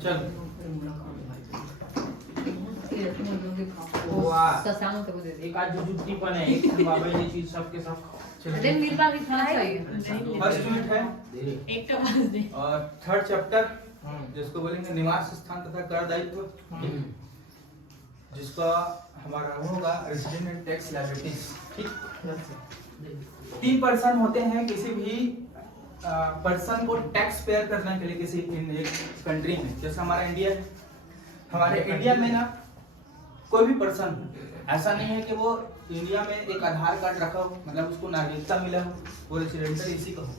चल एक आज जो जुट्टी पण है एक बाबा ये चीज सबके सब खाओ। अरे मिलवा भी खाना चाहिए। फर्स्ट यूनिट है एक तो बस दे। और थर्ड चैप्टर जिसको बोलेंगे निवास स्थान तथा कर दायित्व, जिसका हमारा वो होगा रेजिडेंट एंड टैक्स लायबिलिटीज। ठीक, 3 पर्सन होते हैं किसी भी पर्सन को टैक्स पेयर करने के लिए किसी एक कंट्री में। जैसे हमारा इंडिया है, हमारे इंडिया में ना कोई भी पर्सन ऐसा नहीं है कि वो इंडिया में एक आधार कार्ड रखा हो, मतलब उसको नागरिकता मिला हो, वो रेसिडेंटल इसी का हो,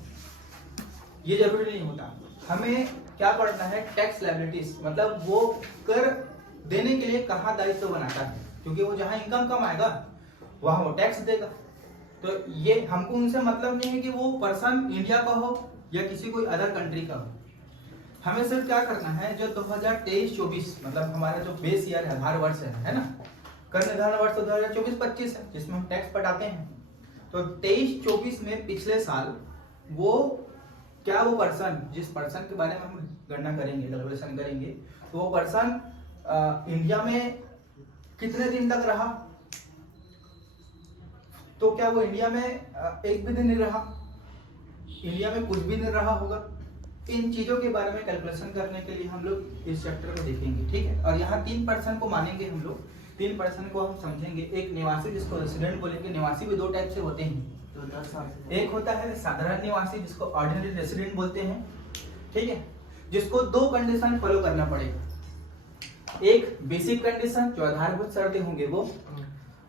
ये जरूरी नहीं होता। हमें क्या पढ़ना है, टैक्स लायबिलिटीज, मतलब वो कर देने के लिए कहाँ दायित्व बनाता है, क्योंकि वो जहाँ इनकम कमाएगा वहाँ वो टैक्स देगा। तो ये हमको उनसे मतलब नहीं है कि वो पर्सन इंडिया का हो या किसी कोई अदर कंट्री का हो। हमें सिर्फ क्या करना है, जो 2023-24 मतलब हमारा जो बेस ईयर है, आधार वर्ष है ना, कर निर्धारण वर्ष तो 2024-25 है जिसमें हम टैक्स पटाते हैं। तो 23-24 में पिछले साल वो क्या वो पर्सन, जिस पर्सन के बारे में हम गणना करेंगे, कैलकुलेशन करेंगे, तो वो पर्सन इंडिया में कितने दिन तक रहा, तो क्या वो इंडिया में एक भी दिन नहीं रहा, इंडिया में कुछ भी नहीं रहा होगा। इन चीजों के बारे में कैलकुलेशन करने के लिए हम लोग इस चैप्टर को देखेंगे। ठीक है, और यहाँ 3 पर्सन को मानेंगे हम लोग, 3 पर्सन को हम समझेंगे। एक निवासी जिसको रेसिडेंट बोलेंगे, निवासी भी 2 टाइप से होते हैं। एक होता है साधारण निवासी जिसको ऑर्डिनरी रेसिडेंट बोलते हैं, ठीक है, जिसको 2 कंडीशन फॉलो करना पड़ेगा। एक बेसिक कंडीशन जो आधारभूत शर्तें होंगे वो,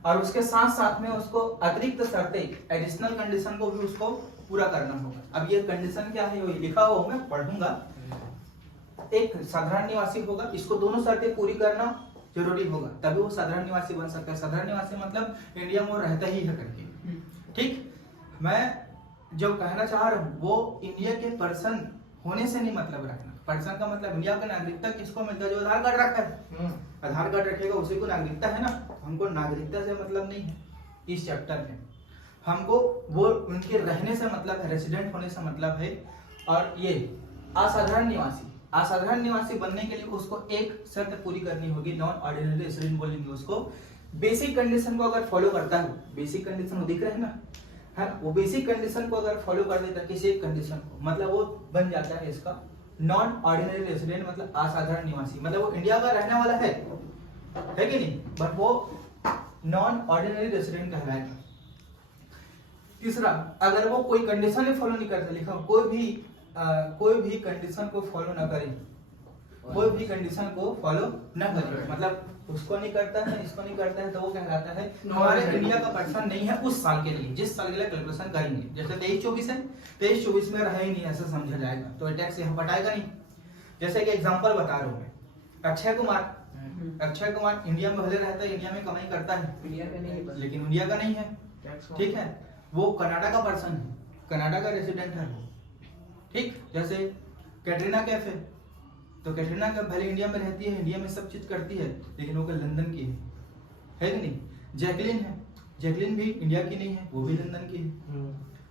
और उसके साथ साथ में उसको अतिरिक्त शर्तें एडिशनल कंडीशन को भी उसको पूरा करना होगा। अब ये कंडीशन क्या है, वो लिखा हुआ मैं पढ़ूंगा। एक साधारण निवासी होगा, इसको दोनों शर्तें पूरी करना जरूरी होगा, तभी वो साधारण निवासी बन सकता है। साधारण निवासी मतलब इंडिया में वो रहता ही है करके। ठीक, मैं जो कहना चाह रहा हूँ वो इंडिया के पर्सन होने से नहीं मतलब रखना। पर्सन का मतलब इंडिया का नागरिकता किसको मिलता है, जो आधार कार्ड रखा है, आधार कार्ड रखेगा उसी को नागरिकता है ना। हमको नागरिकता से मतलब नहीं है इस चैप्टर में, हमको वो उनके रहने से मतलब है, रेसिडेंट होने से मतलब है। और ये असाधारण निवासी, असाधारण निवासी बनने के लिए उसको एक शर्त पूरी करनी होगी, नॉन ऑर्डिनरी रेसिडेंट बोलेंगे उसको। बेसिक कंडीशन को अगर फॉलो करता है, बेसिक कंडीशन वो दिख रहे हैं ना, है ना, वो बेसिक कंडीशन को अगर फॉलो कर देता है किसी एक कंडीशन को, मतलब वो बन जाता है इसका नॉन ऑर्डिनरी रेसिडेंट, मतलब असाधारण निवासी। मतलब वो इंडिया का रहने वाला है कि नहीं, बट वो नॉन ऑर्डिनरी रेसिडेंट कहलाएगा। तीसरा, अगर वो कोई कंडीशन ही फॉलो नहीं करता, लिखा कोई भी कंडीशन को फॉलो ना करे, कोई भी कंडीशन को फॉलो ना करे, मतलब उसको नहीं करता है, इसको नहीं करता है, तो वो कहलाता है हमारे इंडिया का पर्सन नहीं है उस साल के लिए, जिस साल के लिए कैलकुलेशन करेंगे। जैसे 23-24 है, 23-24 में रहा ही नहीं ऐसा समझा जाएगा, तो टैक्स यहाँ पटाएगा नहीं। जैसे कि एग्जांपल बता रहा हूँ मैं, अक्षय कुमार इंडिया में भले रहता है, इंडिया में कमाई करता है, लेकिन इंडिया का नहीं है। ठीक है, वो कनाडा का पर्सन है, कनाडा का रेसिडेंट है वो। ठीक, जैसे कैटरीना कैफ है, तो कैटरीना कैफ भले इंडिया में रहती है, इंडिया में सब चीज करती है, लेकिन वो लंदन की है कि नहीं। जैकलिन है, जैकलिन भी इंडिया की नहीं है, वो भी लंदन की है।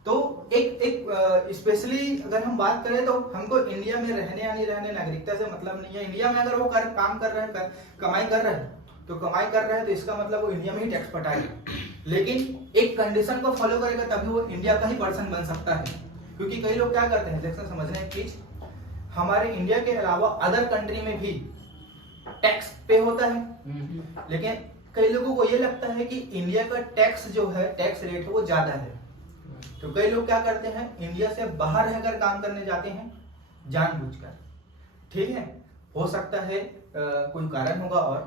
तो एक स्पेशली अगर हम बात करें तो हमको इंडिया में रहने या नहीं रहने नागरिकता से मतलब नहीं है। इंडिया में अगर वो काम कर रहे हैं, कमाई कर रहे हैं, तो इसका मतलब वो इंडिया में ही टैक्स पटाएगा, लेकिन एक कंडीशन को फॉलो करेगा तभी वो इंडिया का ही पर्सन बन सकता है। क्योंकि कई लोग क्या करते हैं, देखना समझना एक चीज, हमारे इंडिया के अलावा अदर कंट्री में भी टैक्स पे होता है, लेकिन कई लोगों को ये लगता है कि इंडिया का टैक्स जो है, टैक्स रेट है वो ज्यादा है। तो कई लोग क्या करते हैं, इंडिया से बाहर रहकर काम करने जाते हैं जानबूझकर। ठीक है, हो सकता है कोई कारण होगा, और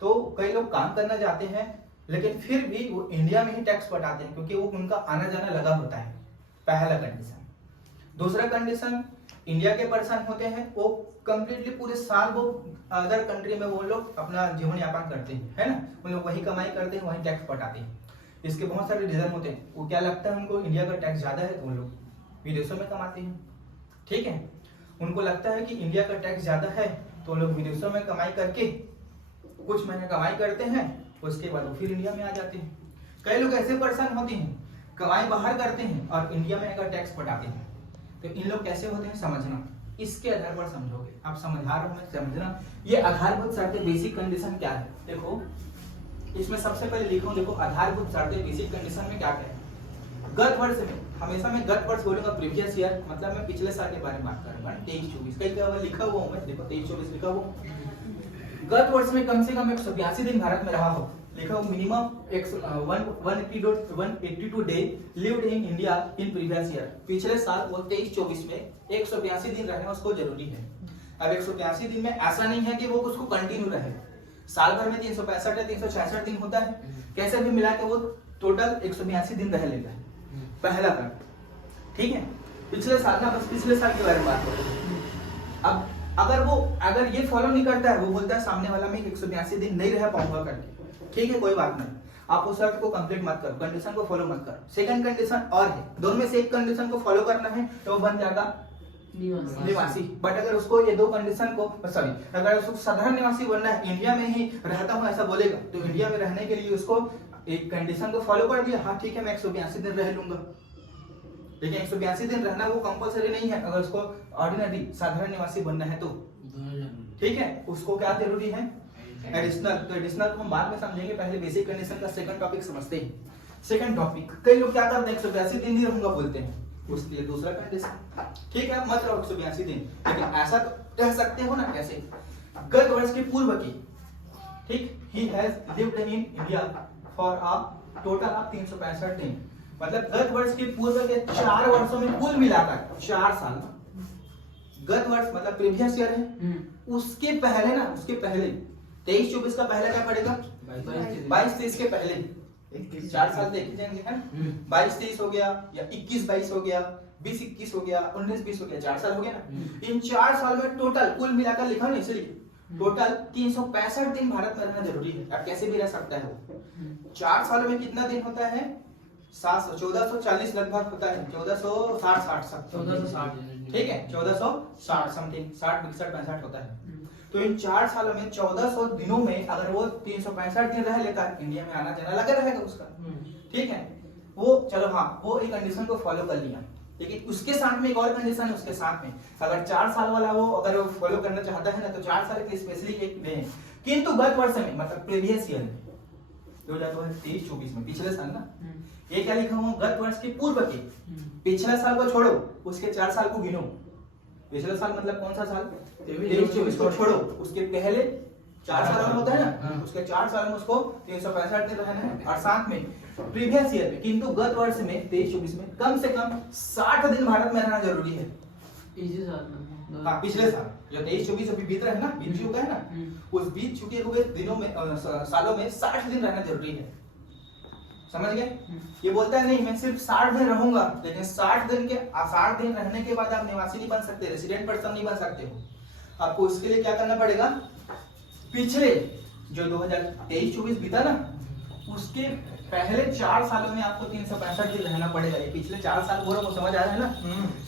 तो कई लोग काम करना जाते हैं, लेकिन फिर भी वो इंडिया में ही टैक्स पटाते हैं, क्योंकि वो उनका आना जाना लगा होता है। पहला कंडीशन। दूसरा कंडीशन, इंडिया के पर्सन होते हैं, वो कंप्लीटली पूरे साल वो अदर कंट्री में वो लोग अपना जीवन यापन करते हैं, है ना, उन लोग वही कमाई करते हैं, वही टैक्स पटाते हैं। इसके बहुत सारे रीजन होते हैं। वो क्या लगता है उनको, इंडिया का टैक्स ज्यादा है, तो वो लोग विदेशों में कमाते हैं। ठीक है, उनको लगता है कि इंडिया का टैक्स ज्यादा है, तो लोग विदेशों में कमाई करके कुछ महीने कमाई करते हैं, उसके बाद वो फिर इंडिया में आ जाते हैं। कई लोग ऐसे पर्सन होते हैं, कमाई बाहर करते हैं और इंडिया में आकर टैक्स पटाते हैं। तो इन लोग कैसे होते हैं समझना। इसके आधार पर समझोगे। आप समझा रहा हूं मैं, समझना। ये आधारभूत शर्तें बेसिक कंडीशन क्या है, देखो इसमें सबसे पहले लिखो, देखो आधारभूत शर्तें बेसिक कंडीशन में क्या है। गत वर्ष में, हमेशा मैं गत वर्ष बोलूंगा, प्रीवियस ईयर मतलब मैं पिछले साल के बारे में बात कर रहा हूँ, 23-24 कई क्या लिखा हुआ हूँ मैं, देखो 23-24 लिखा हुआ। गत वर्ष में कम से कम 182 दिन भारत में रहा हो, लिखा हो minimum 182 day lived in India in previous year. पिछले साल वो 23-24 में 182 दिन रहना उसको जरूरी है। अब 182 दिन में ऐसा नहीं है कि वो उसको कंटिन्यू रहे, साल भर में 365 या 366 दिन होता है, कैसे भी मिला के वो टोटल 182 दिन रह लेता है, पहला काम, ठीक है। पिछले साल ना, बस पिछले साल के बारे में बात करो। अब अगर ये फॉलो नहीं करता है, वो बोलता है सामने वाला में 182 दिन नहीं रह पाऊंगा करके, ठीक है कोई बात नहीं, आप उस शर्त को कंप्लीट मत करो, कंडीशन को फॉलो मत करो। सेकंड कंडीशन और है, दोनों में से एक कंडीशन को फॉलो करना है तो वो बन जाएगा निवासी। बट अगर उसको ये दो कंडीशन को, सॉरी, अगर उसको साधारण निवासी बनना है, इंडिया में ही रहता हूँ ऐसा बोलेगा, तो इंडिया में रहने के लिए उसको एक कंडीशन को फॉलो कर दिया, हाँ ठीक है मैं 182 दिन रह लूंगा, लेकिन 182 दिन रहना वो कंपलसरी नहीं है। अगर उसको ऑर्डिनरी साधारण निवासी बनना है तो ठीक है, उसको क्या जरूरी है, एडिशनल। तो एडिशनल को हम बाद में समझेंगे, पहले बेसिक कंडीशन का सेकंड टॉपिक समझते हैं। सेकंड टॉपिक, कई लोग क्या करते हैं 182 दिन ही रहूंगा बोलते हैं, उसके लिए दूसरा कंडीशन, ठीक है मत रहो 182 दिन, लेकिन ऐसा तो रह सकते हो ना, कैसे, गत वर्ष के पूर्व की, ठीक, he has lived in India for a total of 365 दिन, मतलब गत वर्ष के पूर्व के 4 वर्षों में कुल मिलाकर 4 साल, गत वर्ष मतलब प्रीवियस ईयर है, उसके पहले ना, उसके पहले 23-24 का पहले क्या पड़ेगा, 22-23 के पहले 4 साल देखे जाएंगे, है ना, 22-23 हो गया या 21-22 हो गया, 20-21 हो गया, 19-20 हो गया, 4 साल हो गया ना। इन 4 साल में टोटल कुल मिलाकर लिखा ना, इसलिए टोटल 365 दिन भारत में रहना जरूरी है। अब कैसे भी रह सकता है वो, 4 सालों में कितना दिन होता है, 1440 लगभग होता है, 1460 ठीक है, 1460 समथिंग, 60-62-65 होता है। तो इन 4 सालों में 1400 दिनों में अगर वो 365 दिन रह लेता है, इंडिया में आना जाना लगा रहेगा उसका, ठीक है, वो चलो हाँ वो एक कंडीशन को फॉलो कर लिया, लेकिन उसके साथ में एक और कंडीशन है, उसके साथ में अगर 4 साल वाला वो अगर वो फॉलो करना चाहता है ना, तो 4 साल के स्पेशली एक डे है, किंतु गत वर्ष में मतलब प्रीवियस ईयर में 2023-24 में, पिछले साल ना, ये क्या लिखा हुआ, गत वर्ष के पूर्व के, पिछले साल को छोड़ो उसके 4 साल को गिनो, पिछले साल मतलब कौन सा साल, 23-24 को छोड़ो, उसके पहले 4 साल में होता है ना, उसके 4 साल में उसको 365 दिन रहना है, और साथ में प्रीवियस ईयर में, किंतु गत वर्ष में 23-24 में कम से कम 60 दिन भारत में रहना जरूरी है। हाँ पिछले साल जो 23-24 अभी बीत रहा है ना, बीत चुका है ना, उस बीत चुके हुए दिनों में सालों में 60 दिन रहना जरूरी है, समझ गए। ये बोलता है नहीं मैं सिर्फ 60 दिन रहूंगा, लेकिन 60 दिन रहने के बाद आप निवासी नहीं बन सकते, रेसिडेंट पर्सन नहीं बन सकते हो, आपको इसके लिए क्या करना पड़ेगा, पिछले जो 2023-24 बीता ना, उसके पहले 4 सालों में आपको 365 दिन रहना पड़ेगा। ये पिछले 4 साल बोलो वो समझ आ रहा है ना,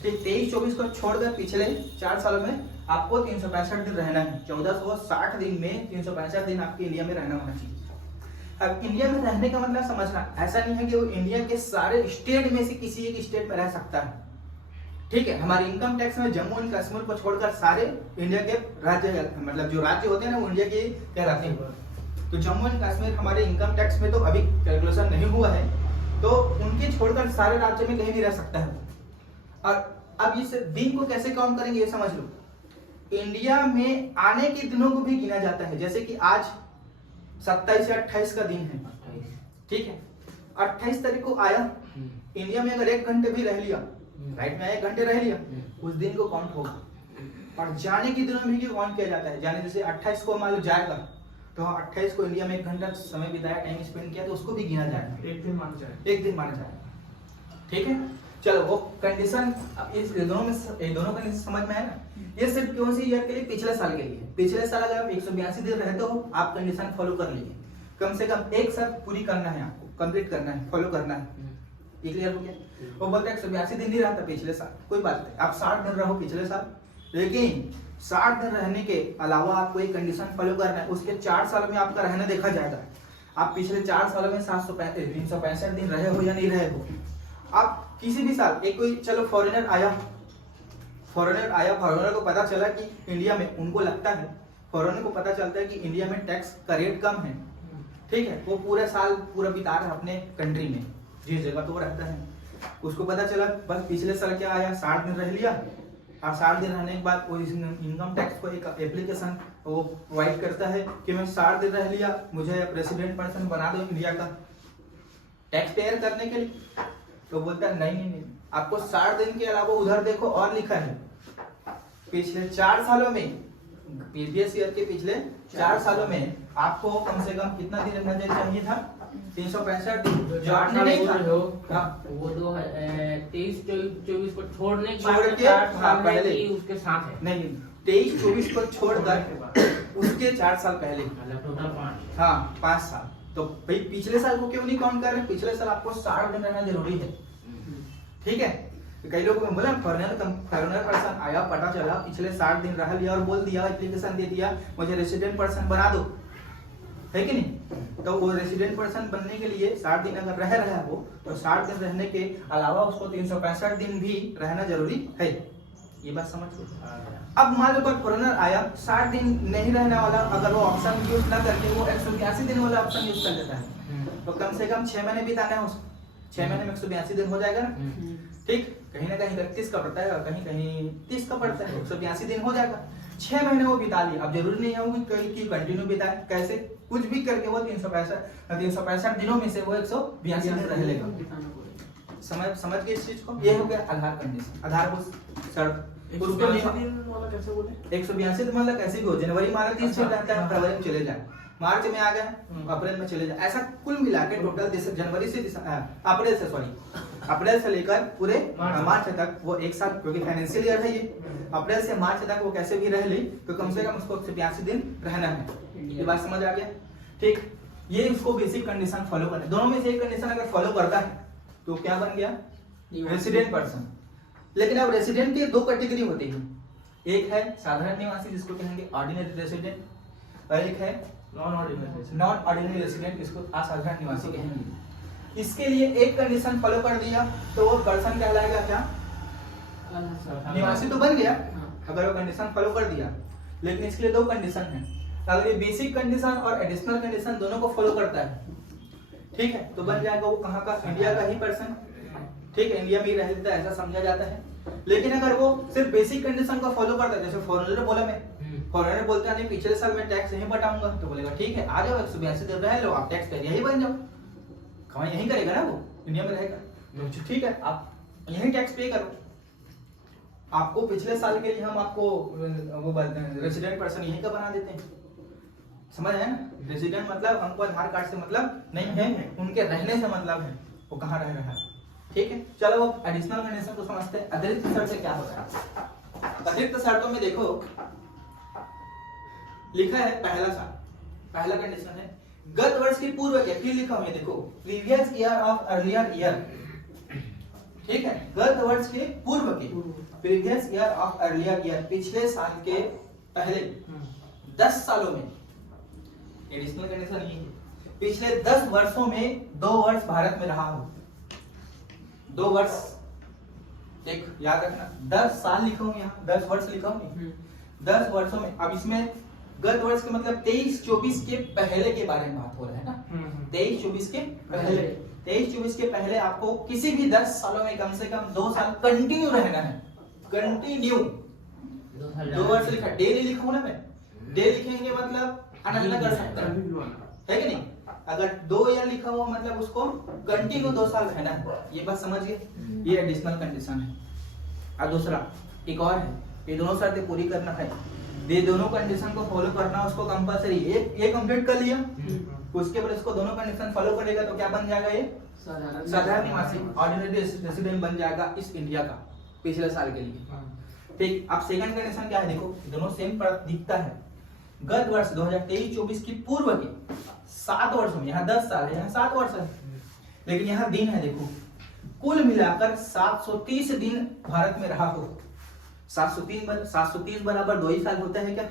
23-24 को छोड़कर पिछले 4 सालों में आपको 365 दिन रहना है, 1460 दिन में 365 दिन आपके इंडिया में रहना होना चाहिए। अब इंडिया में रहने का मतलब समझना, ऐसा नहीं है कि वो इंडिया के सारे स्टेट में से किसी एक स्टेट में रह सकता है, ठीक है। हमारे इनकम टैक्स में जम्मू एंड कश्मीर को छोड़कर सारे इंडिया के राज्य, मतलब जो राज्य होते हैं ना वो इंडिया के कहलाते हैं। तो जम्मू एंड कश्मीर हमारे इनकम टैक्स में तो अभी कैलकुलेशन नहीं हुआ है, तो उनके छोड़कर सारे राज्य में कहीं भी रह सकता है। और अब इस दिन को कैसे काउंट करेंगे ये समझ लो, इंडिया में आने के दिनों को भी गिना जाता है, जैसे कि आज 27 या 28 का दिन है, ठीक है, 28 तारीख को आया इंडिया में, अगर 1 घंटे भी रह लिया, राइट में 1 घंटे रह लिया, उस दिन को काउंट होगा। और जाने के दिनों में भी काउंट किया जाता है, जाने जैसे 28 को मान लो जाएगा, तो 28 को इंडिया में 1 घंटा समय बिताया, टाइम स्पेंड किया, तो उसको भी गिना जाएगा, 1 दिन माना जाएगा, ठीक है। चलो वो कंडीशन इस दोनों कंडीशन समझ में है ना। ये सिर्फ कौन सी ईयर के लिए, पिछले साल के लिए। पिछले साल अगर आप 182 दिन रहते हो, आप कंडीशन फॉलो कर लीजिए, कम से कम एक साल पूरी करना है, आपको कंप्लीट करना है, फॉलो करना है, ये क्लियर हो गया। वो बोलते हैं 182 दिन नहीं रहता पिछले साल, कोई बात नहीं, आप 60 दिन रहो पिछले साल, लेकिन 60 दिन रहने के अलावा आपको एक कंडीशन फॉलो करना है, उसके 4 साल में आपका रहना देखा जाएगा, आप पिछले 4 सालों में 365 दिन रहे हो या नहीं रहे हो। आप किसी भी साल एक कोई चलो फॉरेनर आया, फॉरेनर आया, फॉरेनर को पता चला कि इंडिया में, उनको लगता है, फॉरेनर को पता चलता है कि इंडिया में टैक्स का रेट कम है, ठीक है, वो पूरे साल पूरा बिता रहा है अपने कंट्री में, जिस जगह तो वो रहता है, उसको पता चला बस पिछले साल क्या आया, 60 दिन रह लिया, और 60 दिन रहने के बाद वो इनकम टैक्स को एक एप्लीकेशन वो प्रोवाइड करता है कि मैं 60 दिन रह लिया, मुझे रेसिडेंट पर्सन बना दो इंडिया का टैक्स पेयर करने के लिए। तो बोलता है नहीं, आपको 60 दिन के अलावा उधर देखो और लिखा है पिछले 4 सालों में, प्रीवियस ईयर के पिछले 4 सालों में आपको कम से कम कितना दिन रहना चाहिए था, 365 दिन, जो आपने नहीं था। हाँ, वो 23-24 को छोड़ने के छोड़ बाद के, 4 हाँ, साल पहले। की उसके साथ है। नहीं 23-24 को छोड़कर उसके 4 साल पहले, मतलब टोटल 5। हाँ 5 साल। तो भाई पिछले साल को क्यों नहीं काउंट कर रहे? पिछले साल आपको 60 दिन रहना जरूरी है, ठीक है। तो कई लोगों को बोला फॉरेनर पर्सन आया, पता चला पिछले 60 दिन रह लिया और बोल दिया, एप्लीकेशन दे दिया मुझे रेसिडेंट पर्सन बना दो, है कि नहीं। तो वो रेसिडेंट पर्सन बनने के लिए 60 दिन अगर रह रहा है वो, तो 60 दिन रहने के अलावा उसको 365 दिन भी रहना जरूरी है। ये बात समझ लो। अब मान लो कोई फॉरेनर आया, 60 दिन नहीं रहने वाला, अगर वो ऑप्शन यूज ना करके वो 182 दिन वाला ऑप्शन यूज कर लेता है, तो कम से कम 6 महीने बिताना है उसको, 6 महीने में 182 दिन हो जाएगा ना, ठीक। कहीं ना कहीं 31 का पड़ता है और कहीं कहीं 30 का पड़ता है, 182 दिन हो जाएगा। 6 महीने वो बिता लिया। अब जरूरी नहीं है वो कि कंटिन्यू बिताए, कैसे कुछ भी करके वो 365 दिनों में से वो 182 दिन रह लेगा। समझ गए इस चीज को? ये हो गया आधार कंडीशन, आधारभूत शर्त। उसके लिए 182 दिन मतलब कैसे भी हो, जनवरी मार्च 30 दिन रहता है, फरवरी में चले जाए, मार्च में आ गए, अप्रैल में चले जाए, ऐसा कुल मिला के टोटल जनवरी से अप्रैल से लेकर पूरे मार्च तक वो एक साल, क्योंकि फाइनेंशियल ईयर है ये, अप्रैल से मार्च तक वो कैसे भी रह ली, तो कम से कम उसको 182 दिन रहना है। ये बात समझ आ गया, ठीक। ये उसको बेसिक कंडीशन फॉलो करना है। दोनों में से एक कंडीशन अगर फॉलो करता है तो क्या बन गया, रेसिडेंट पर्सन। लेकिन अब रेसिडेंट की 2 कैटेगरी होती है, एक है साधारण निवासी जिसको कहेंगे ऑर्डिनरी रेसिडेंट, और एक है नॉन ऑर्डिनरी रेसिडेंट, इसको असाधारण निवासी कहेंगे। इसके लिए एक कंडीशन फॉलो कर दिया तो वो पर्सन कहलाएगा क्या, निवासी तो बन गया अगर वो कंडीशन फॉलो कर दिया। लेकिन इसके लिए 2 कंडीशन है, अगर ये बेसिक कंडीशन और एडिशनल कंडीशन दोनों को फॉलो करता है, ठीक है, तो बन जाएगा वो कहाँ का, इंडिया का ही पर्सन, ठीक है, इंडिया में ही रहता है ऐसा समझा जाता है। लेकिन अगर वो सिर्फ बेसिक कंडीशन को फॉलो करता है, जैसे फॉरेनर बोला मैं, फॉरेनर बोलता है नहीं पिछले साल मैं टैक्स नहीं बटाऊंगा, तो बोलेगा ठीक है आ जाओ 182 दिन रह लो, आप टैक्स पेयर यही बन जाओ, कमाई यही करेगा ना, वो इंडिया में रहेगा, तो ठीक है आप यही टैक्स पे करो। आपको पिछले साल के लिए हम आपको वो रेसिडेंट पर्सन यही का बना देते हैं, समझ है ना। रेसिडेंट मतलब हमको आधार कार्ड से मतलब नहीं है, उनके रहने से मतलब है, वो कहाँ रह रहा है, ठीक है। चलो अब एडिशनल कंडीशन को समझते हैं। अतिरिक्त शर्त से क्या होता है? अतिरिक्त शर्तों में देखो लिखा है पहला कंडीशन है गत वर्ष की पूर्व के, फिर लिखा हुआ है देखो, previous year of earlier year, ठीक है, गत वर्ष के पूर्व के, previous year of earlier year, पिछले साल के पहले 10 सालों में, एडिशनल कंडीशन ये है, पिछले 10 वर्षों में 2 वर्ष भारत में रहा हो, 2 वर्ष, एक याद रखना, 10 साल लिखा हूं यहाँ, 10 वर्ष लिखा हूं, 10 वर्षों में। अब इसमें गत वर्ष के मतलब 23-24 के पहले के बारे में बात हो रहा है ना, 23-24 के पहले, 23-24 के पहले आपको किसी भी 10 सालों में कम से कम 2 साल कंटिन्यू रहना है, कंटिन्यू। 2 वर्ष लिखा, डेली लिखा हूं ना मैं, डे लिखेंगे मतलब अलग कर सकते है कि नहीं, अगर 2 ईयर लिखा हुआ मतलब उसको कंटिन्यू 2 साल रहना है, ये बात समझ गए, ये एडिशनल कंडीशन है। और दूसरा एक और है, ये दोनों शर्तें पूरी करना है, ये दोनों कंडीशन को फॉलो करना उसको कंपलसरी, ये कंप्लीट कर लिया, उसके बाद इसको दोनों कंडीशन फॉलो करेगा तो क्या बन जाएगा, ये साधारण निवासी ऑर्डिनरी रेसिडेंट बन जाएगा इस इंडिया का पिछले साल के लिए, ठीक। अब सेकंड कंडीशन क्या है देखो, दोनों सेम दिखता है, गत वर्ष 2023-24 की पूर्व के 7 वर्षों में, यहाँ 10 साल है, यहाँ 7 वर्ष है, लेकिन यहाँ दिन है देखो, कुल मिलाकर 730 दिन भारत में रहा हो, 730 बराबर 2 ही साल होता है क्या,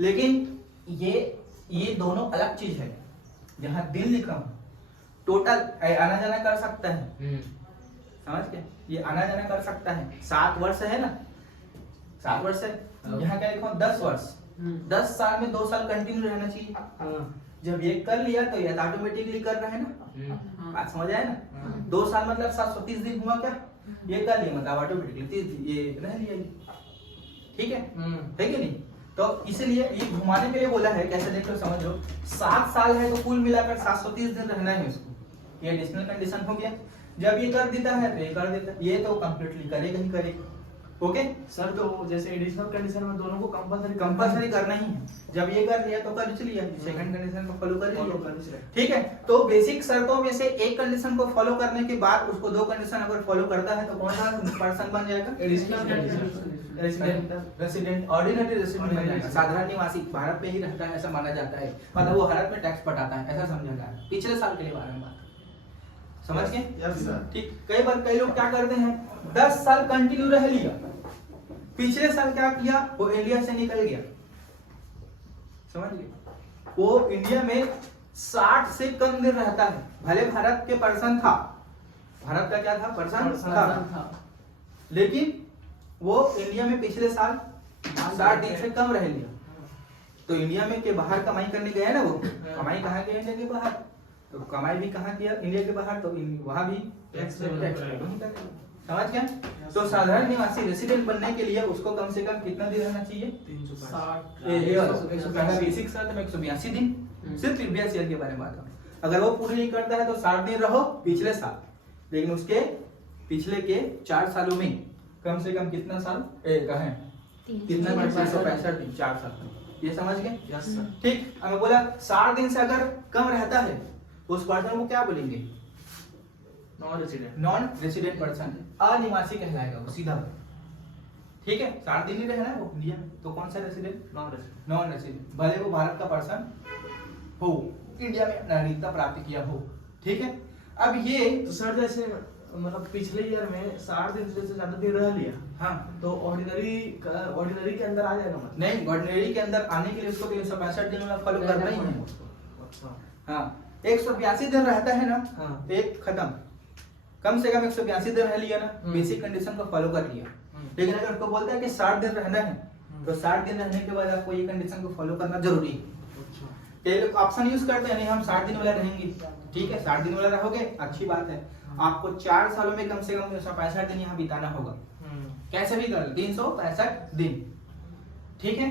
लेकिन ये दोनों अलग चीज है। यहाँ दिन लिखा हूं, टोटल आना जाना कर सकता है, समझ के, ये आना जाना कर सकता है, 7 वर्ष है ना, 7 वर्ष है, यहाँ क्या लिखा 10 वर्ष, 10 साल में 2 साल कंटिन्यू रहना चाहिए। जब ये कर लिया तो ये ऑटोमेटिकली कर रहा है ना, बात समझ आया ना। 2 साल मतलब 730 दिन हुआ क्या, ये कर लिया मतलब ऑटोमेटिकली ये रह लिया ये, ठीक है कि नहीं। तो इसीलिए ये घुमाने के लिए बोला है, कैसे देख लो समझ लो। 7 साल है तो कुल मिलाकर 730 दिन रहना है उसको, ये एडिशनल कंडीशन हो गया। जब ये कर देता है तो ये कर देता है, ये तो कंप्लीटली करेगा ही करेगा। ओके सर, तो जैसे एडिशनल कंडीशन में दोनों को कंपलसरी करना ही है। जब ये कर लिया तो कर चलिए, सेकंड कंडीशन को फॉलो कर follow लिया, कर लिया। ठीक है। तो बेसिक शर्तों में से एक कंडीशन को फॉलो करने के बाद उसको 2 कंडीशन अगर फॉलो करता है तो कौन सा पर्सन बन जाएगा, additional condition resident, ordinary resident बन जाएगा। साधारण निवासी, भारत में ही रहता है ऐसा माना जाता है, मतलब वो भारत में टैक्स पटाता है ऐसा समझा जा रहा है। पिछले साल के लिए बारे में बात समझ गए, यस सर। ठीक। कई बार कई लोग क्या करते हैं, 10 साल कंटिन्यू रह लिया, पिछले साल क्या किया, वो इंडिया से निकल गया, समझ गए। वो इंडिया में 60 से कम दिन रहता है, भले भारत के पर्सन था, भारत का क्या था, पर्सन था, लेकिन वो इंडिया में पिछले साल 60 दिन से कम रह लिया। तो इंडिया में के बाहर कमाई करने गया ना, वो कमाई कहाँ गया, इंडिया के बाहर। तो कमाई भी कहाँ किया, इंडिया के बाहर, तो वहां भी टैक्स समझ गए। तो साधारण निवासी रेसिडेंट बनने के लिए उसको कम से कम कितना दिन रहना चाहिए, 360 बेसिक शर्त में 182 दिन, सिर्फ 82 के बारे में बात है। अगर वो पूरी नहीं करता है तो 60 दिन रहो पिछले साल, लेकिन उसके पिछले के 4 सालों में कम से कम कितना साल कहें, कितना 365 दिन, 4 साल, ये समझ गए। Yes sir. ठीक, हमें बोला 60 दिन से अगर कम रहता है उस पर्सन को क्या बोलेंगे, नॉन रेसिडेंट पर्सन, अनिवासी कहलाएगा वो सीधा, ठीक है। 60 दिन ही रहना है वो इंडिया में, तो कौन सा रेसिडेंट, नॉन रेसिडेंट, भले वो भारत का पर्सन हो, इंडिया में नागरिकता प्राप्त किया हो, ठीक है। अब ये तो सर जैसे मतलब पिछले ईयर में 60 दिन से ज्यादा दिन रह लिया, हाँ, तो ऑर्डिनरी के अंदर आ जाएगा मतलब। नहीं, ऑर्डिनरी के अंदर आने के लिए उसको 365 दिन में फॉलो करना ही है। अच्छा, हाँ, 182 दिन रहता है ना, हाँ। एक खत्म, कम से कम 182 दिन रह लिया ना, बेसिक कंडीशन को फॉलो कर लिया। लेकिन अगर उसको बोलता है कि 60 दिन रहना है, तो 60 दिन रहने के बाद आपको ये कंडीशन को फॉलो करना जरूरी है। कई लोग ऑप्शन यूज करते हैं, नहीं हम 60 दिन वाला रहेंगे, ठीक है, 60 दिन वाला रहोगे, अच्छी बात है। आपको 4 सालों में कम से कम 365 दिन यहाँ बिताना होगा, कैसे भी कर 365 दिन, ठीक है।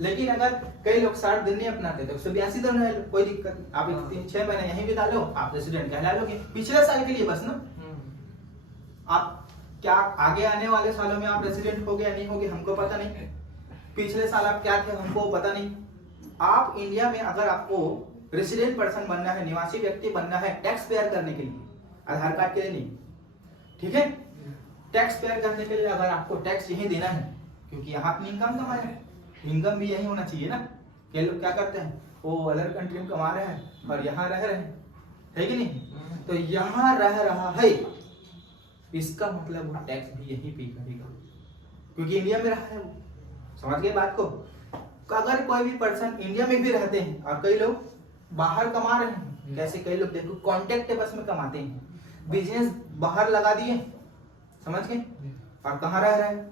लेकिन अगर कई लोग 60 दिन नहीं अपनाते तो 182 दिन रह लो, कोई दिक्कत नहीं। आप 6 महीने यहीं बिता लो, आप रेसिडेंट कहला लोगे पिछले साल के लिए बस ना। आप क्या आगे आने वाले सालों में आप रेसिडेंट हो गए या नहीं होगे हमको पता नहीं, पिछले साल आप क्या थे हमको पता नहीं। आप इंडिया में अगर आपको रेसिडेंट पर्सन बनना है, निवासी व्यक्ति बनना है, टैक्स पेयर करने के लिए, आधार कार्ड के लिए नहीं, ठीक है। टैक्स पेयर करने के लिए अगर आपको टैक्स यही देना है, क्योंकि यहाँ अपनी इनकम कमा रहे हैं, इनकम भी यही होना चाहिए ना। कई लोग क्या करते हैं, वो अदर कंट्री में कमा रहे हैं और यहाँ रह रहे हैं, है कि नहीं। तो यहाँ रह रहा है, इसका मतलब वो टैक्स भी यही पे करेगा, क्योंकि इंडिया में रहा है वो, समझ गए बात को। अगर कोई भी पर्सन इंडिया में भी रहते हैं और कई लोग बाहर कमा रहे हैं, जैसे कई लोग देखो कॉन्ट्रैक्ट के बस में कमाते हैं, बिजनेस बाहर लगा दिए, समझ गए, और कहाँ रह रहे हैं,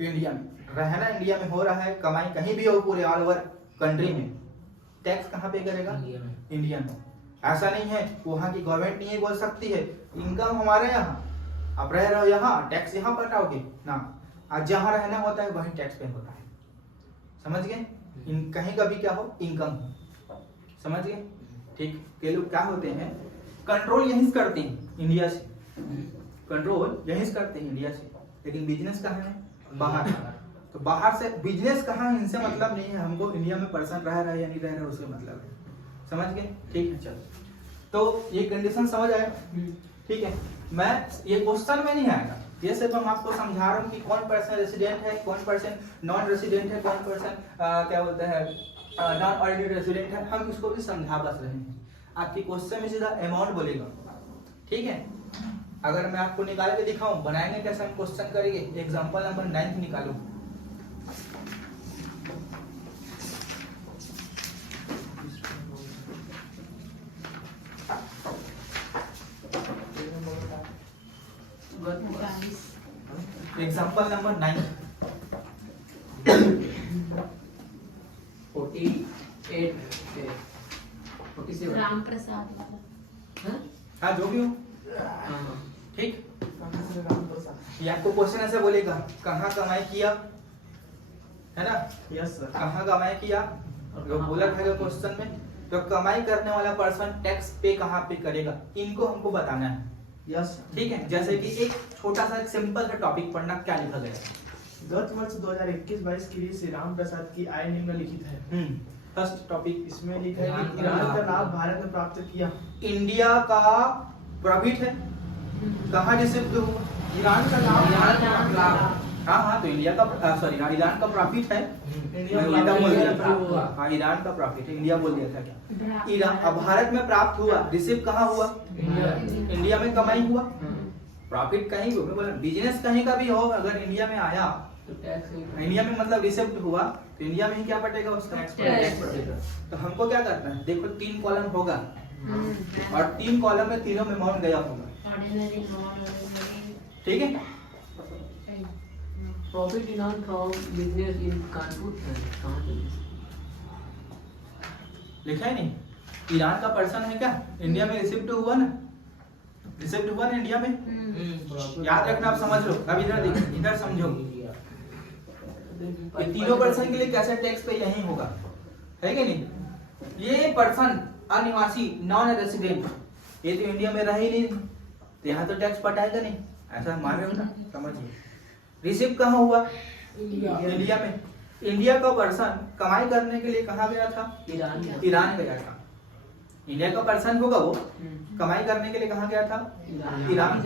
इंडिया में। रहना इंडिया में हो रहा है, कमाई कहीं भी हो पूरे ऑल ओवर कंट्री में, टैक्स कहाँ पे करेगा, इंडिया में। ऐसा नहीं है वहाँ की गवर्नमेंट नहीं बोल सकती है इनकम हमारे यहाँ, आप रह रहे हो यहाँ, टैक्स यहाँ पटाओगे ना, आज जहाँ रहना होता है वहीं टैक्स पे होता है, समझ गए। कहीं का भी क्या हो, इनकम हो, समझ गए, ठीक। कई लोग क्या होते हैं, कंट्रोल यहीं से करते हैं इंडिया से, कंट्रोल यहीं से करते हैं इंडिया से, लेकिन बिजनेस कहाँ है, बाहर। तो बाहर से बिजनेस कहाँ है, इनसे मतलब नहीं है, हमको इंडिया में पर्सन रह रहा है या नहीं रह रहा है उससे मतलब है, समझ गए, ठीक है। चलो, तो ये कंडीशन समझ आया, ठीक है। मैं ये क्वेश्चन में नहीं आएगा, ये सिर्फ हम आपको समझा रहा हूँ कि कौन पर्सन रेसिडेंट है, कौन पर्सन नॉन रेसिडेंट है, कौन पर्सन क्या बोलते हैं नॉन ऑर्डिनरी रेसिडेंट है, हम इसको भी समझा बस रहे हैं। आपकी क्वेश्चन में सीधा अमाउंट बोलेगा, ठीक है। अगर मैं आपको निकाल के दिखाऊं, बनाएंगे कैसे, हम क्वेश्चन करेंगे, एग्जांपल नंबर 9 निकालो। एग्जांपल नंबर 9, 48 47 राम प्रसाद वाला। हाँ? हाँ जो भी हो, हाँ। ठीक। कहाँ से राम प्रसाद? ये आपको क्वेश्चन ऐसे बोलेगा, कहाँ कमाई किया, है ना, यस सर। कहाँ कमाई किया, जो बोला रहेगा क्वेश्चन में, तो कमाई करने वाला पर्सन टैक्स पे कहाँ पे करेगा, इनको हमको बताना है। Yes sir. ठीक है, जैसे कि एक छोटा सा सिंपल सा टॉपिक पढ़ना, क्या लिखा गया है। गत वर्ष 2021-22 के लिए श्री राम प्रसाद की आय निम्नलिखित है। फर्स्ट टॉपिक, इसमें लिखा है कि ईरान का लाभ भारत ने प्राप्त किया। इंडिया का प्रॉफिट है, कहाँ रिसिप्ट हुआ, ईरान का लाभ हाँ तो इंडिया का सॉरी ईरान का प्रॉफिट है, इंडिया मैं में उल्टा बोल दिया प्राप्त हुआ। हाँ ईरान का प्रॉफिट है, इंडिया बोल दिया था क्या, ईरान ईरान भारत में प्राप्त हुआ, रिसिप्ट कहाँ हुआ, इंडिया में कमाई हुआ, प्रॉफिट कहीं भी हो, बोला बिजनेस कहीं का भी हो, अगर इंडिया में आया तो टैक्स इंडिया में मतलब रिसिप्ट हुआ तो इंडिया में ही क्या पड़ेगा उसका, टैक्स पड़ेगा। तो हमको क्या करना है, देखो 3 कॉलम होगा और 3 कॉलम में तीनों में अमाउंट गया होगा, ऑर्डिनरी नॉन ऑर्डिनरी। ठीक है। Profit in earn from business in Kanpur है, कहाँ पे? लिखा है नहीं, ईरान का पर्सन है क्या, इंडिया में रिसिप्ट हुआ ना, रिसिप्ट हुआ ना इंडिया में, याद रखना, आप समझ लो। अब इधर देखो, इधर समझो, ये तीनों पर्सन के लिए कैसे टैक्स पे यही होगा, है कि नहीं। ये पर्सन अनिवासी नॉन रेसिडेंट, ये तो इंडिया में रह ही नहीं, तो यहाँ तो टैक्स पटाएगा नहीं, ऐसा मान रहे हो ना, समझिए। रिसिप्ट कहाँ हुआ, इंडिया में। इंडिया का पर्सन कमाई करने के लिए कहाँ गया था, ईरान गया था। इंडिया का पर्सन होगा वो, कमाई करने के लिए कहाँ गया था, ईरान।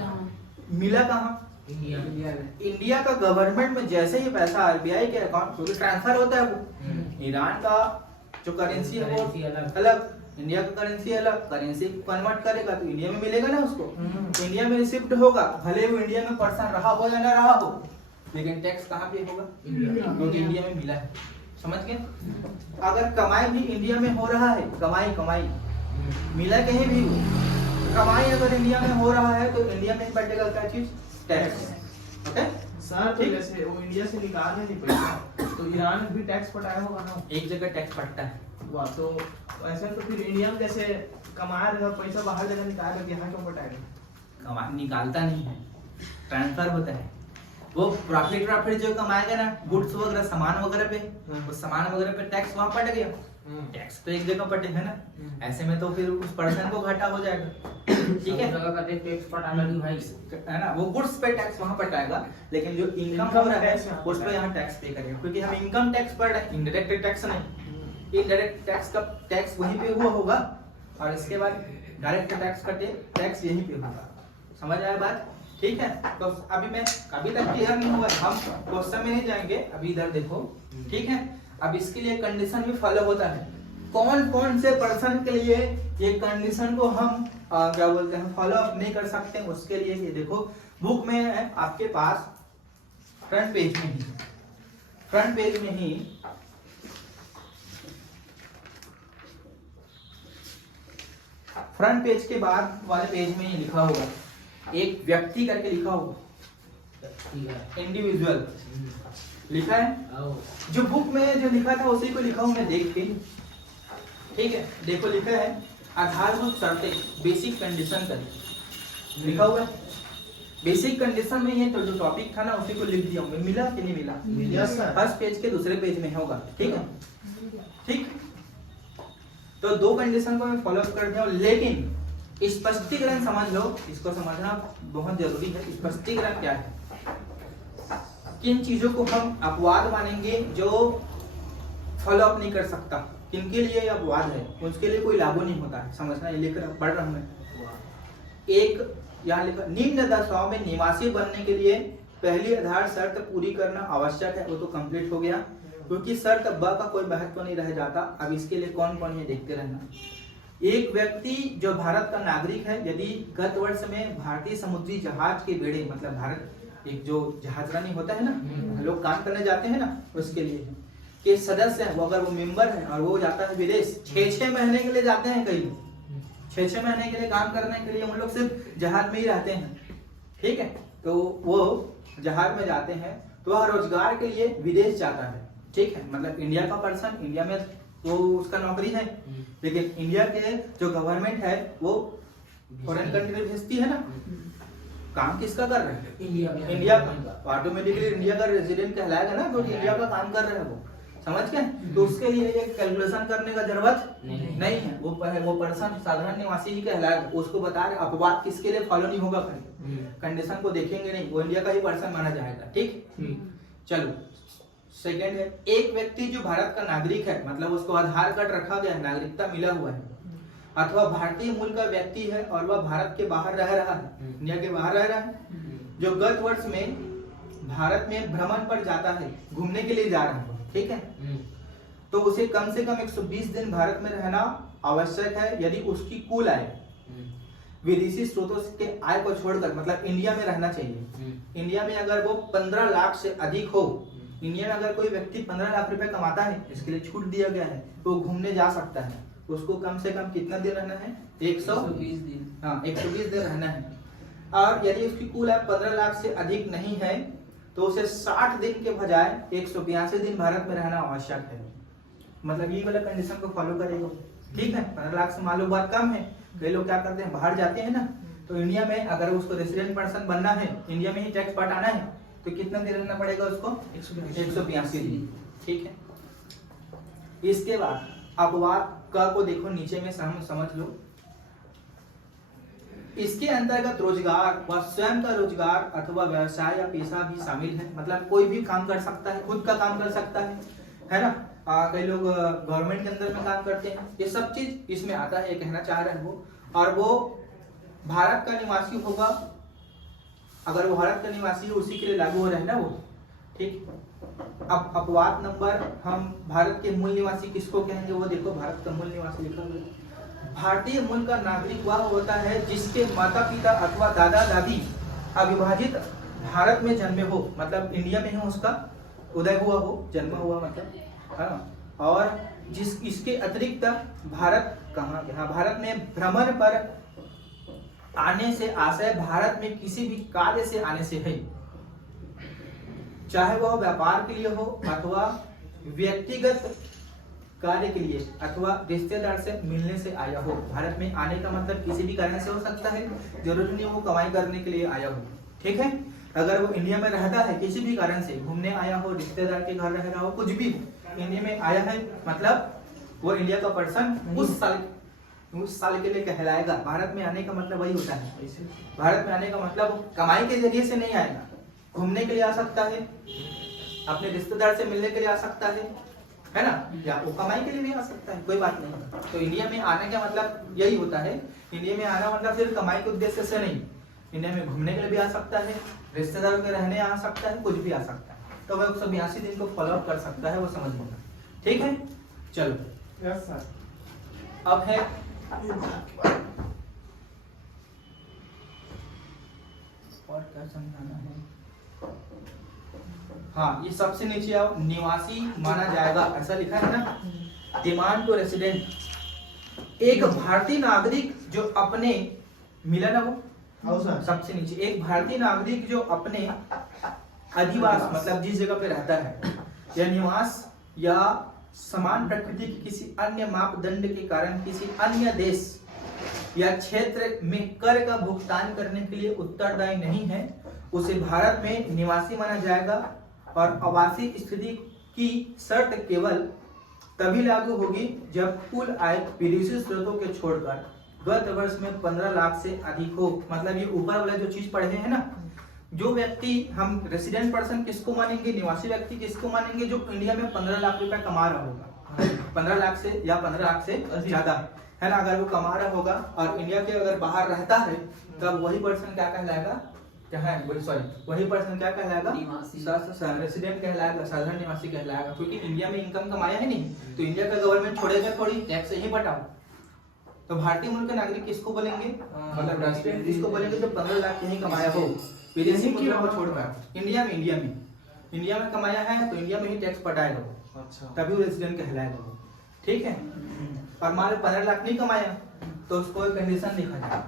मिला कहाँ, इंडिया में। इंडिया का गवर्नमेंट में जैसे ही पैसा आरबीआई के अकाउंट में ट्रांसफर होता है, वो ईरान का जो करेंसी है वो अलग, इंडिया का करेंसी अलग, करेंसी कन्वर्ट करेगा तो इंडिया में मिलेगा ना उसको, इंडिया में रिसिप्ट होगा, भले वो इंडिया में पर्सन रहा हो या ना रहा हो, लेकिन टैक्स कहाँ पे होगा, क्योंकि इंडिया में मिला है, समझ गए। अगर कमाई भी इंडिया में हो रहा है, कमाई मिला कहीं भी हो, कमाई अगर इंडिया में हो रहा है तो इंडिया में पड़ेगा क्या चीज, टैक्स। ओके सर, तो जैसे वो इंडिया से निकाल नहीं पैसा तो ईरान में भी टैक्स पटाया होगा ना, एक जगह टैक्स पड़ता है, वाह। तो ऐसा तो फिर इंडिया में जैसे कमा रहा पैसा बाहर जगह निकाल कर यहाँ क्यों पटाएगा? कमाई निकालता नहीं है, ट्रांसफर होता है। वो प्रॉफिट जो कमाएगा ना, गुड्स वगैरह सामान वगैरह पे, वो सामान वगैरह पे टैक्स वहां पड़ गया, टैक्स तो एक जगह पटेगा ना, ऐसे में तो फिर उस पर्सन को घाटा हो जाएगा, ठीक है, जगह का टैक्स पटाना नहीं भाई, है ना। वो गुड्स पे टैक्स वहां पटाएगा, लेकिन जो इनकम हो रहा है उस पे यहाँ टैक्स पे करेगा, क्योंकि हम इनकम टैक्स पढ़ रहे हैं, इनडायरेक्ट टैक्स नहीं। इनडायरेक्ट टैक्स का टैक्स वहीं पे हुआ होगा और इसके बाद डायरेक्ट टैक्स का टैक्स यहीं पे होगा, समझ आया बात, ठीक है। तो अभी मैं अभी तक क्लियर नहीं हुआ, हम क्वेश्चन में नहीं जाएंगे, अभी इधर देखो, ठीक है। अब इसके लिए कंडीशन भी फॉलो होता है, कौन कौन से पर्सन के लिए ये कंडीशन को हम क्या बोलते हैं फॉलो अप नहीं कर सकते, उसके लिए ये देखो बुक में है आपके पास, फ्रंट पेज में ही फ्रंट पेज के बाद वाले पेज में ये लिखा होगा, एक व्यक्ति करके लिखा होगा, इंडिविजुअल लिखा है, जो बुक में जो लिखा था उसी को लिखा हूं मैं देख के, ठीक है। देखो लिखा है आधारभूत शर्तें, बेसिक कंडीशन करके लिखा हुआ है। बेसिक कंडीशन में ये तो जो टॉपिक था ना उसी को लिख दिया हूं, मिला कि नहीं मिला, यस सर। फर्स्ट पेज के दूसरे पेज में होगा, ठीक है, ठीक। तो 2 कंडीशन को मैं फॉलो कर दिया हूं, लेकिन स्पष्टीकरण समझ लो, इसको समझना बहुत जरूरी है। स्पष्टीकरण क्या है, किन चीजों को हम अपवाद मानेंगे जो फॉलो अप नहीं कर सकता, किनके लिए ये अपवाद है, उसके लिए कोई लागू नहीं होता है, समझना। ये लिख पढ़ रहा हूं मैं, एक यहाँ लिखा, निम्न दशाओं में निवासी बनने के लिए पहली आधार शर्त पूरी करना आवश्यक है, वो तो कंप्लीट हो गया, क्योंकि शर्त ब का कोई महत्व नहीं रह जाता। अब इसके लिए कौन कौन ये देखते रहना, एक व्यक्ति जो भारत का नागरिक है, यदि गत वर्ष में भारतीय समुद्री जहाज के बेड़े, मतलब भारत एक जो जहाजरानी होता है ना, लोग काम करने जाते हैं ना, उसके लिए के सदस्य है, वो अगर वो मेंबर है और वो जाता है विदेश, 6-6 महीने के लिए जाते हैं, कई लोग 6-6 महीने के लिए काम करने के लिए उन लोग सिर्फ जहाज में ही रहते हैं, ठीक है। तो वो जहाज में जाते हैं तो वह रोजगार के लिए विदेश जाता है, ठीक है, मतलब इंडिया का पर्सन इंडिया में वो उसका नौकरी है, लेकिन इंडिया के जो गवर्नमेंट है वो फॉरेन कंट्री में भेजती है ना, काम किसका कर रहे हैं? इंडिया का। ऑटोमेटिकली इंडिया का रेजिडेंट कहलाएगा ना, जो इंडिया का काम कर रहे हैं वो, समझ गए? तो उसके लिए ये कैलकुलेशन करने का जरूरत नहीं है, वो पर्सन साधारण निवासी ही कहलाएगा। उसको बता रहे अपवाद किसके लिए फॉलो नहीं होगा, कंडीशन को देखेंगे नहीं, वो इंडिया का ही पर्सन माना जाएगा। ठीक, चलो सेकंड है, एक व्यक्ति जो भारत का नागरिक है, मतलब उसको आधार कार्ड रखा गया है, नागरिकता मिला हुआ है, अथवा भारतीय मूल का व्यक्ति है और वह भारत के बाहर रह रहा है, इंडिया के बाहर रह रहा है, जो गत वर्ष में भारत में भ्रमण पर जाता है, घूमने के लिए जा रहा है, ठीक है, तो उसे कम से कम 120 दिन भारत में रहना आवश्यक है। यदि उसकी कुल आय विदेशी स्रोतों के आय को छोड़कर, मतलब इंडिया में रहना चाहिए, इंडिया में अगर वो 15 लाख से अधिक हो, इंडिया में अगर कोई व्यक्ति 15 लाख रुपए कमाता है, इसके लिए छूट दिया गया है, वो घूमने जा सकता है। उसको कम से कम कितना दिन रहना है? 120 दिन। हाँ, 120 दिन रहना है। और यदि उसकी कुल आय 15 लाख से अधिक नहीं है तो उसे 60 दिन के बजाय 182 दिन भारत में रहना आवश्यक है। मतलब ये वाला कंडीशन को फॉलो करेगा, ठीक है। 15 लाख से मान लो बात कम है, कई लोग क्या करते हैं बाहर जाते हैं ना, तो इंडिया में अगर उसको रेसिडेंट पर्सन बनना है, इंडिया में ही टैक्स पटाना है, तो कितना दिन रहना पड़ेगा उसको? 182 दिन, ठीक है। इसके बाद अपवाद का को देखो नीचे में समझ लो, इसके अंतर्गत रोजगार व स्वयं का रोजगार अथवा व्यवसाय या पेशा भी शामिल है। मतलब कोई भी काम कर सकता है, खुद का काम कर सकता है ना। कई लोग गवर्नमेंट के अंदर में काम करते हैं, ये सब चीज इसमें आता है, ये कहना चाह रहे हैं वो। और वो भारत का निवासी होगा, अगर वो भारत का निवासी है उसी के लिए लागू हो रहा है ना वो, ठीक। अब अपवाद नंबर, हम भारत के मूल निवासी किसको कहेंगे वो देखो, भारत का मूल निवासी लिखा हुआ है। भारतीय मूल का नागरिक वह होता है जिसके माता पिता अथवा दादा दादी अविभाजित भारत में जन्मे हो, मतलब इंडिया में ही उसका उदय हुआ हो, जन्म हुआ मतलब, हाँ। और जिस इसके अतिरिक्त भारत भारत में भ्रमण पर आने से आशय भारत में किसी भी कार्य से आने से है, चाहे वह व्यापार के लिए हो अथवा व्यक्तिगत कार्य के लिए अथवा रिश्तेदार से मिलने से आया हो। भारत में आने का मतलब किसी भी कारण से हो सकता है, जरूरी नहीं वो कमाई करने के लिए आया हो, ठीक है। अगर वो इंडिया में रहता है किसी भी कारण से, घूमने आया हो, रिश्तेदार के घर रह रहा हो, कुछ भी इंडिया में आया है, मतलब वो इंडिया का पर्सन उस साल के लिए कहलाएगा। भारत में आने का मतलब वही होता है, भारत में आने का मतलब कमाई के जरिए से नहीं आएगा, घूमने के लिए आ सकता है, अपने रिश्तेदार से मिलने के लिए आ सकता है ना, या वो कमाई के लिए भी आ सकता है, कोई बात नहीं। तो इंडिया में आने का मतलब यही होता है, इंडिया में आना मतलब सिर्फ कमाई के उद्देश्य से नहीं, इंडिया में घूमने के लिए भी आ सकता है, रिश्तेदारों के रहने आ सकता है, कुछ भी आ सकता है। तो वह 182 दिन को फॉलो अप कर सकता है, वो समझ लेना, ठीक है। चलो यस सर। अब है और क्या समझाना है, हाँ ये सबसे नीचे आओ, निवासी माना जाएगा, ऐसा लिखा है ना, डिमांड टू रेसिडेंट। एक भारतीय नागरिक जो अपने मिला ना वो सबसे नीचे, एक भारतीय नागरिक जो अपने अधिवास मतलब जिस जगह पे रहता है या निवास या समान प्रकृति की किसी अन्य मापदंड के कारण किसी अन्य देश या क्षेत्र में कर का भुगतान करने के लिए उत्तरदायी नहीं है, उसे भारत में निवासी माना जाएगा। और आवासीय स्थिति की शर्त केवल तभी लागू होगी जब कुल आय विदेशी स्रोतों के छोड़कर गत वर्ष में 15 लाख से अधिक हो। मतलब ये ऊपर वाला जो चीज पढ़े हैं ना, जो व्यक्ति हम रेसिडेंट पर्सन किसको मानेंगे, निवासी व्यक्ति किसको मानेंगे, जो इंडिया में 15 लाख रुपए कमा रहा होगा, 15 लाख से या 15 लाख से ज्यादा है ना, अगर वो कमा रहा होगा और इंडिया के अगर बाहर रहता है, तब वही पर्सन क्या कहलाएगा, वही पर्सन क्या कहलाएगा, रेसिडेंट कहलाएगा, साधारण निवासी कहलाएगा। क्योंकि इंडिया में इनकम कमाया है नहीं, तो इंडिया का गवर्नमेंट छोड़ेगा थोड़ी, टैक्स ही बटाओ। तो भारतीय मूल के नागरिक किसको बोलेंगे, मतलब रेसिडेंट किसको बोलेंगे, जो 15 लाख यही कमाया हो, विदेशी मुद्रा को छोड़कर इंडिया में कमाया है, तो इंडिया में ही टैक्स पटाएगा, अच्छा, तभी वो रेसिडेंट कहलाएगा वो, ठीक है। और मान लो 15 लाख नहीं कमाया तो उसको एक कंडीशन लिखा जाएगा,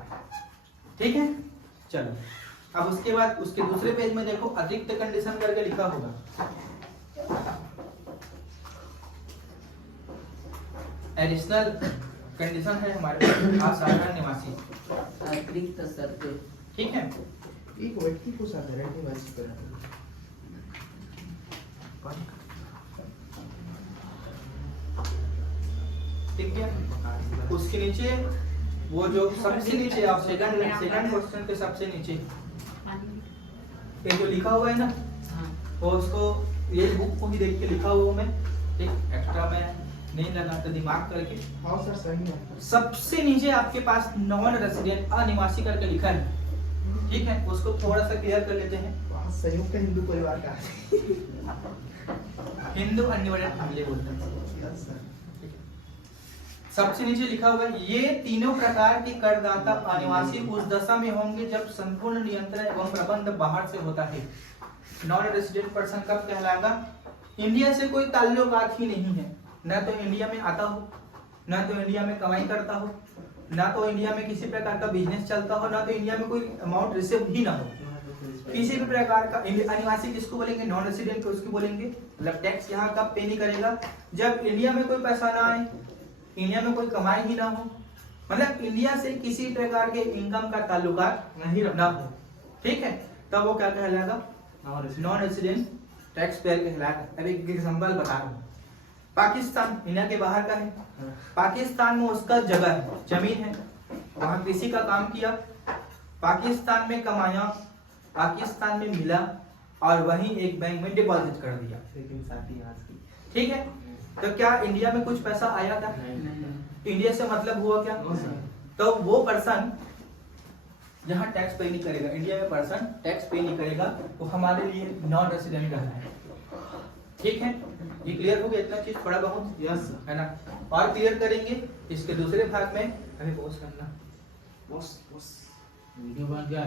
ठीक है। चलो अब उसके बाद उसके दूसरे पेज में देखो, अतिरिक्त कंडीशन करके लिखा होगा। एडिशनल कंडीशन है हमारे पास असाधारण निवासी, अतिरिक्त शर्तें। ठीक है। एक व्यक्ति को साधारण निवासी करना ठीक है। उसके नीचे वो जो सबसे नीचे आप सेकंड क्वेश्चन के सबसे नीचे ये जो लिखा हुआ है ना, हाँ। वो उसको ये बुक को ही देख के लिखा हुआ हूं मैं, ठीक, एक्स्ट्रा मैं नहीं लगाता दिमाग करके। हाँ सर सही है। सबसे नीचे आपके पास नॉन रेसिडेंट अनिवासी करके लिखा है, ठीक है, उसको थोड़ा सा क्लियर कर लेते हैं। वहाँ संयुक्त हिंदू परिवार का हिंदू अनडिवाइडेड फैमिली बोलते हैं। Yes sir. सबसे नीचे लिखा हुआ है ये तीनों प्रकार के करदाता अनिवासी उस दशा में होंगे जब संपूर्ण नियंत्रण एवं प्रबंध बाहर से होता है। नॉन रेसिडेंट पर्सन कब कहलाएगा? इंडिया से कोई ताल्लुकात ही नहीं है, न तो इंडिया में आता हो, न तो इंडिया में कमाई करता हो, ना तो इंडिया में किसी प्रकार का बिजनेस चलता हो, ना तो इंडिया में कोई अमाउंट रिसीव ही ना हो, किसी भी प्रकार का। अनिवासी किसको बोलेंगे? नॉन रेसिडेंट को उसको बोलेंगे। मतलब टैक्स यहाँ कब पे नहीं करेगा? जब इंडिया में कोई पैसा ना आए, इंडिया में कोई कमाई ही ना हो, मतलब इंडिया से किसी प्रकार के इनकम का ताल्लुकात नहीं रखना हो, ठीक है, तब वो क्या कहलाएगा? नॉन रेसिडेंट टैक्स पेयर कहलाएगा। अब एक एग्जांपल बता रहा हूँ। पाकिस्तान इंडिया के बाहर का है, पाकिस्तान में उसका जगह है, जमीन है, वहां कृषि का काम किया, पाकिस्तान में कमाया, पाकिस्तान में मिला और वहीं एक बैंक में डिपॉजिट कर दिया, लेकिन साथी आज की ठीक है। तो क्या इंडिया में कुछ पैसा आया था? इंडिया से मतलब हुआ क्या? तो वो पर्सन जहाँ टैक्स पे नहीं करेगा, इंडिया में पर्सन टैक्स पे नहीं करेगा, वो हमारे लिए नॉन रेसिडेंट है, ठीक है। ये क्लियर हो गया इतना चीज थोड़ा बहुत? यस है ना। और क्लियर करेंगे इसके दूसरे भाग में, हमें पॉज करना। बस बस वीडियो बन गया।